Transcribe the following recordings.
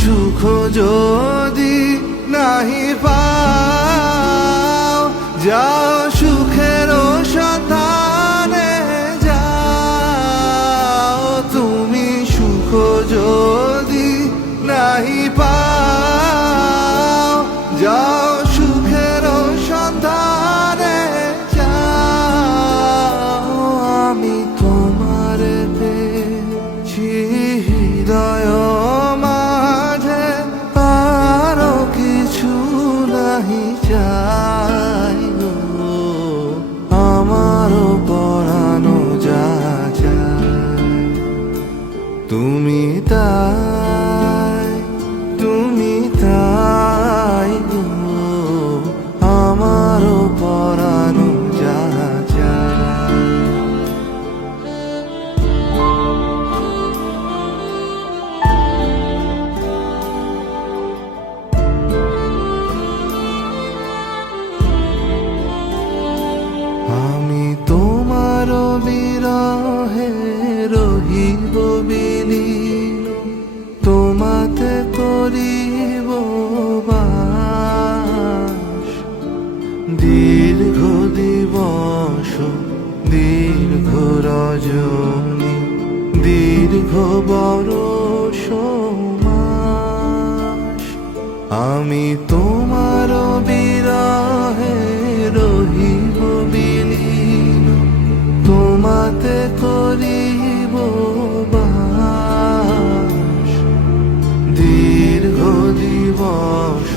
সুখ যদি নাহি পাও, যাও সুখের সন্ধানে যাও। তুমি সুখ যদি নাহি পাও, যাও সুখের সন্ধানে যাও। আমি তোমার পেয়েছি হৃদয় মাঝে, আরো কিছু নাহি চাই গো। আমারও পরানো যা চায় তুমি তাই, তুমি তাই গো। আমারও পরানো যা চায়। আমি তোমার বিরহে রহিব বিলীন, তোমাতে করিব বাস। দীর্ঘ দিবস দীর্ঘ রজনী, দীর্ঘ বরষ মাস। আমি তোমার বিরহে রহিব বিলীন, তোমাতে করিব বাস। দীর্ঘ দিবস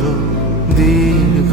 দীর্ঘ